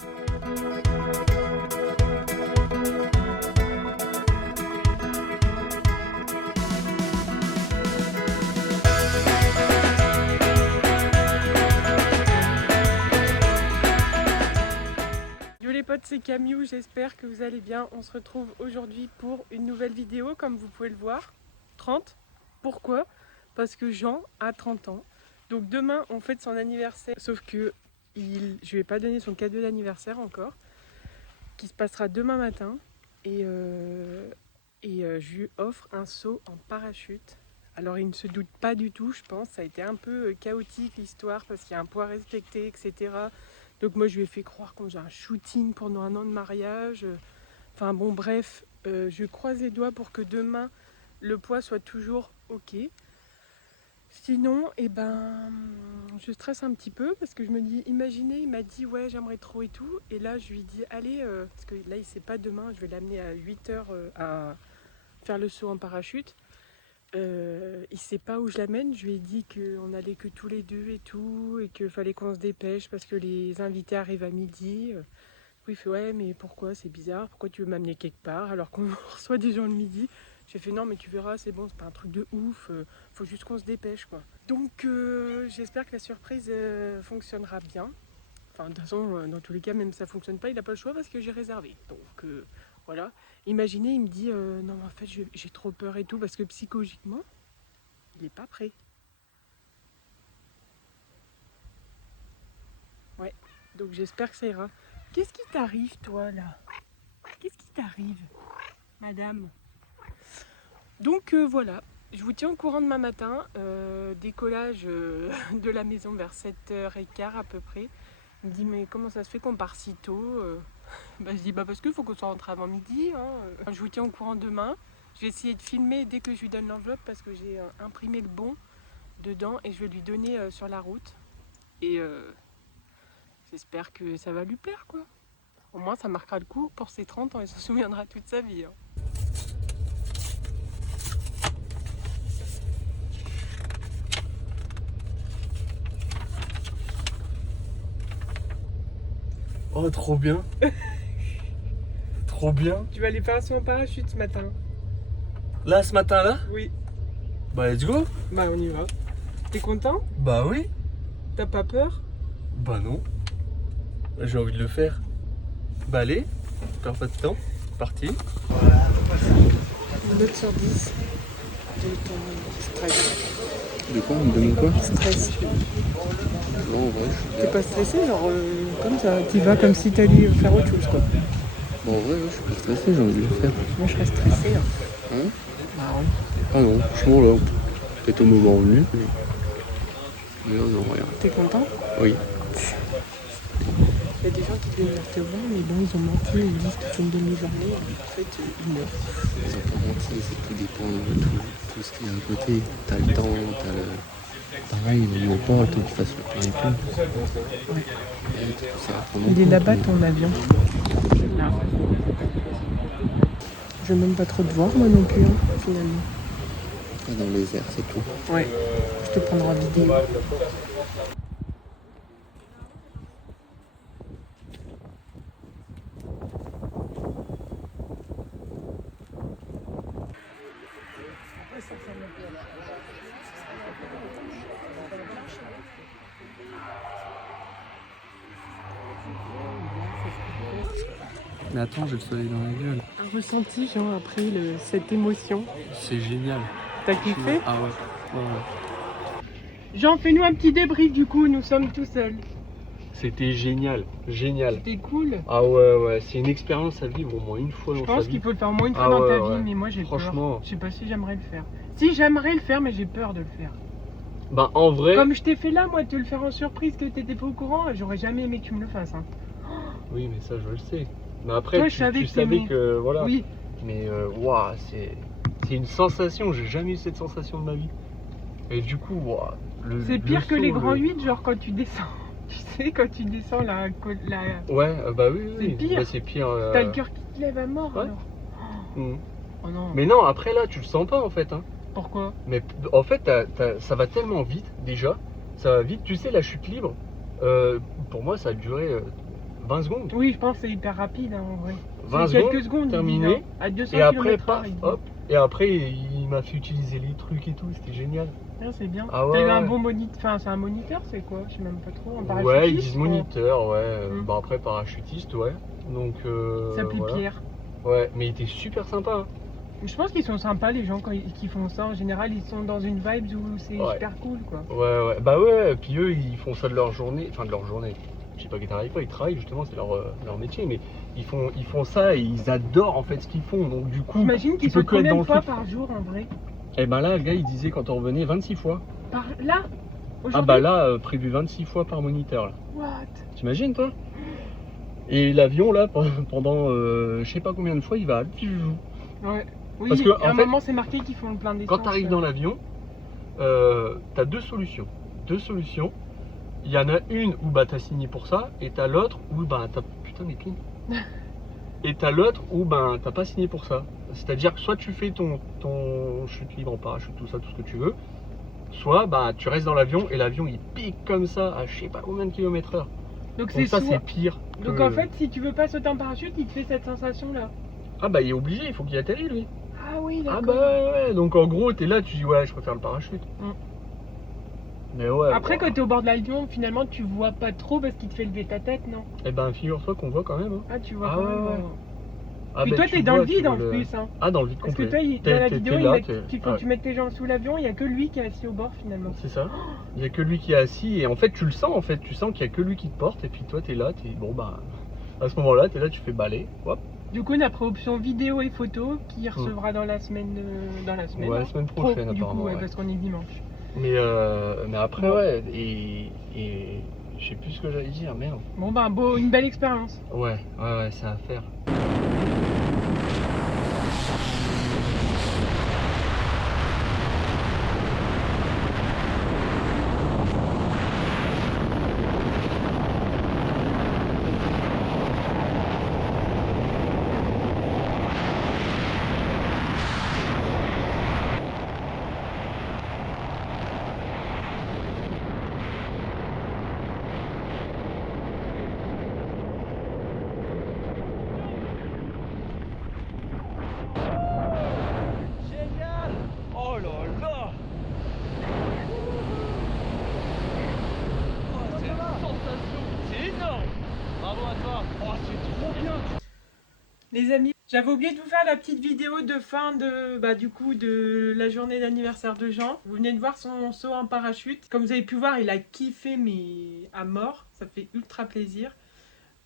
Yo les potes, c'est Camille, j'espère que vous allez bien. On se retrouve aujourd'hui pour une nouvelle vidéo, comme vous pouvez le voir. 30. Pourquoi? Parce que Jean a 30 ans. Donc demain, on fête son anniversaire. Sauf que je lui ai pas donné son cadeau d'anniversaire encore, qui se passera demain matin. Et je lui offre un saut en parachute. Alors il ne se doute pas du tout, je pense. Ça a été un peu chaotique l'histoire, parce qu'il y a un poids respecté, etc. Donc moi je lui ai fait croire qu'on faisait un shooting pendant un an de mariage. Enfin bon bref, je croise les doigts pour que demain le poids soit toujours ok. Sinon, je stresse un petit peu parce que je me dis, imaginez, il m'a dit ouais j'aimerais trop et tout. Et là je lui dis allez, parce que là il sait pas demain, je vais l'amener à 8h à faire le saut en parachute. Il sait pas où je l'amène, je lui ai dit qu'on allait que tous les deux et tout, et qu'il fallait qu'on se dépêche parce que les invités arrivent à midi. Il fait ouais mais pourquoi, c'est bizarre, pourquoi tu veux m'amener quelque part alors qu'on reçoit des gens le midi. J'ai fait non mais tu verras, c'est bon, c'est pas un truc de ouf, faut juste qu'on se dépêche quoi. Donc j'espère que la surprise fonctionnera bien. Enfin de toute façon dans tous les cas même si ça fonctionne pas il a pas le choix parce que j'ai réservé. Donc voilà. Imaginez, il me dit non mais en fait j'ai trop peur et tout parce que psychologiquement il est pas prêt. Ouais, donc j'espère que ça ira. Qu'est-ce qui t'arrive toi là? Qu'est-ce qui t'arrive, madame? Donc voilà, je vous tiens au courant demain matin, décollage de la maison vers 7h15 à peu près. Il me dit mais comment ça se fait qu'on part si tôt? Je dis parce qu'il faut qu'on soit rentré avant midi. Hein. Je vous tiens au courant demain. Je vais essayer de filmer dès que je lui donne l'enveloppe parce que j'ai imprimé le bon dedans et je vais lui donner sur la route. Et j'espère que ça va lui plaire quoi. Au moins ça marquera le coup pour ses 30 ans, il se souviendra toute sa vie. Hein. Oh, trop bien. Trop bien. Tu vas aller faire un saut en parachute ce matin? Là, ce matin-là? Oui. Bah, let's go. Bah on y va. T'es content? Bah oui. T'as pas peur? Bah non. J'ai envie de le faire. Bah allez, perds pas de temps. Parti. Une note sur 10 de ton stress. De quoi? On me demande quoi? Stress. Non, en vrai, je suis T'es pas stressé, genre comme ça, t'y vas comme si t'allais faire autre chose quoi. Bon, en vrai, ouais, je suis pas stressé, j'ai envie de le faire. Moi je serais stressée. Hein. Hein? Bah oui. Ah non, franchement, là, peut-être au moment venu. Mais là, non, rien. T'es content? Oui. Il y a des gens qui devaient venir te voir, mais bon, ils ont menti, ils disent que c'est une demi-journée, en fait, une heure. Ils ont pas menti, c'est tout dépend de tout ce qu'il y a à côté. T'as le temps, t'as le... Pareil, il ne pas, le temps qu'il fasse le plein et tout. Ouais. Et tout ça va prendre en Il est compte, là-bas mais- ton avion. Là. Je veux même pas trop te voir, moi non plus, hein, finalement. Pas dans les airs, c'est tout. Ouais, je te prendrai en vidéo. Mais attends, j'ai le soleil dans la gueule. Un ressenti, Jean, après cette émotion. C'est génial. T'as kiffé? Ah ouais. Jean, fais-nous un petit débrief du coup, nous sommes tout seuls. C'était génial. Génial. C'était cool. Ah ouais, c'est une expérience à vivre au moins une fois Je dans sa pense vie. qu'il faut le faire au moins une fois Ah dans ouais, ta ouais. vie, mais moi j'ai peur. Franchement. Je sais pas si j'aimerais le faire. Si, j'aimerais le faire, mais j'ai peur de le faire. Bah en vrai... Comme je t'ai fait là, moi, te le faire en surprise, que t'étais pas au courant, j'aurais jamais aimé que tu me le fasses. Hein. Oui, mais ça je le sais. Mais après, Toi, je savais tu que savais t'aimais. que... Voilà. Oui, Mais waouh, c'est une sensation, j'ai jamais eu cette sensation de ma vie. Et du coup, waouh, c'est pire que saut, les grands 8, genre quand tu descends. Tu sais, quand tu descends la... Ouais, bah oui, C'est pire. Bah, c'est pire. T'as le cœur qui te lève à mort Ouais. alors. Mhm. Oh non. Mais non, après là, tu le sens pas en fait. Hein. Pourquoi? Mais en fait, ça va tellement vite déjà. Ça va vite, tu sais, la chute libre. Pour moi, ça a duré 20 secondes. Oui, je pense que c'est hyper rapide hein, en vrai. 20 C'est secondes, quelques secondes. terminé. Hein. À 200 Et après, km/h. paf, hop. Et après, il m'a fait utiliser les trucs et tout, c'était génial. C'est bien. Ah ouais, T'as eu un ouais. bon moniteur. Enfin, c'est un moniteur, c'est quoi? Je sais même pas trop. Un Ouais, ils parachutiste, disent quoi. moniteur, ouais. Mm. Bon, après, parachutiste, ouais. Donc, Il s'appelle voilà. Pierre. Ouais, mais il était super sympa. Hein. Je pense qu'ils sont sympas les gens qui font ça. En général, ils sont dans une vibe où c'est Ouais. super cool quoi. Ouais, ouais. Bah ouais, puis eux, ils font ça de leur journée. Enfin, de leur journée. Je sais pas qu'ils travaillent pas, ils travaillent justement, c'est leur métier. Mais ils font ça et ils adorent en fait ce qu'ils font. Donc, du coup, J'imagine qu'ils tu peux sont que être combien dans de le fois truc. par jour en vrai? Et ben là, le gars, il disait quand on revenait 26 fois. Par là? Ah Aujourd'hui? bah là, prévu 26 fois par moniteur. Là. What? T'imagines toi? Et l'avion là, pendant je sais pas combien de fois, il va. Ouais. Oui, Parce que, à en un fait, moment c'est marqué qu'ils font le plein d'essence. Quand tu arrives dans l'avion, t'as deux solutions. Il y en a une où bah t'as signé pour ça, et t'as l'autre où bah t'as. Putain mais clean. Et t'as l'autre où bah t'as pas signé pour ça. C'est-à-dire que soit tu fais ton chute libre en parachute, tout ça, tout ce que tu veux, soit bah tu restes dans l'avion et l'avion il pique comme ça à je sais pas combien de km/h. Donc Donc ça soit- c'est pire. Donc que- en fait, si tu veux pas sauter en parachute, il te fait cette sensation là. Ah bah il est obligé, il faut qu'il atterrisse lui. Ah oui, Ah d'accord. bah ouais, donc en gros t'es là, tu dis ouais je préfère le parachute. Mm. Mais ouais. Après, bon. quand t'es au bord de l'avion, finalement, tu vois pas trop parce qu'il te fait lever ta tête, non? Eh ben figure-toi qu'on voit quand même. Hein. Ah, tu vois Ah quand ouais, même. ouais. Ouais. Ah Puis ben, toi, tu t'es dans vois, le vide tu en vois le- plus. Hein. Ah dans le vide Parce que complet. toi, dans la T'es vidéo, là, quand ouais. tu mets tes jambes sous l'avion, il y a que lui qui est assis au bord finalement. C'est ça. Il y a que lui qui est assis et en fait tu le sens en fait, tu sens qu'il y a que lui qui te porte et puis toi t'es là, t'es bon bah à ce moment-là t'es là, tu fais balai, hop. Du coup, on a pris option vidéo et photo qui recevra dans la semaine. Ouais, la hein. semaine Pro, prochaine du coup, apparemment. ouais, Ouais. parce qu'on est dimanche. Mais après Bon. ouais et je sais plus ce que j'allais dire, merde. Bon, ben, une belle expérience. Ouais, c'est à faire. Génial! Oh là là! Oh, c'est une sensation! C'est énorme! Bravo à toi! Oh, c'est trop bien! Les amis, j'avais oublié de vous faire la petite vidéo de fin de la journée d'anniversaire de Jean. Vous venez de voir son saut en parachute. Comme vous avez pu voir, il a kiffé mais à mort. Ça fait ultra plaisir.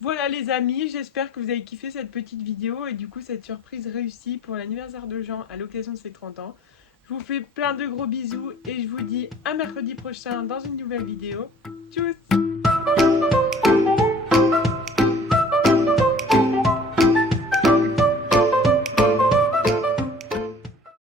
Voilà les amis, j'espère que vous avez kiffé cette petite vidéo et du coup cette surprise réussie pour l'anniversaire de Jean à l'occasion de ses 30 ans. Je vous fais plein de gros bisous et je vous dis à mercredi prochain dans une nouvelle vidéo. Tchuss!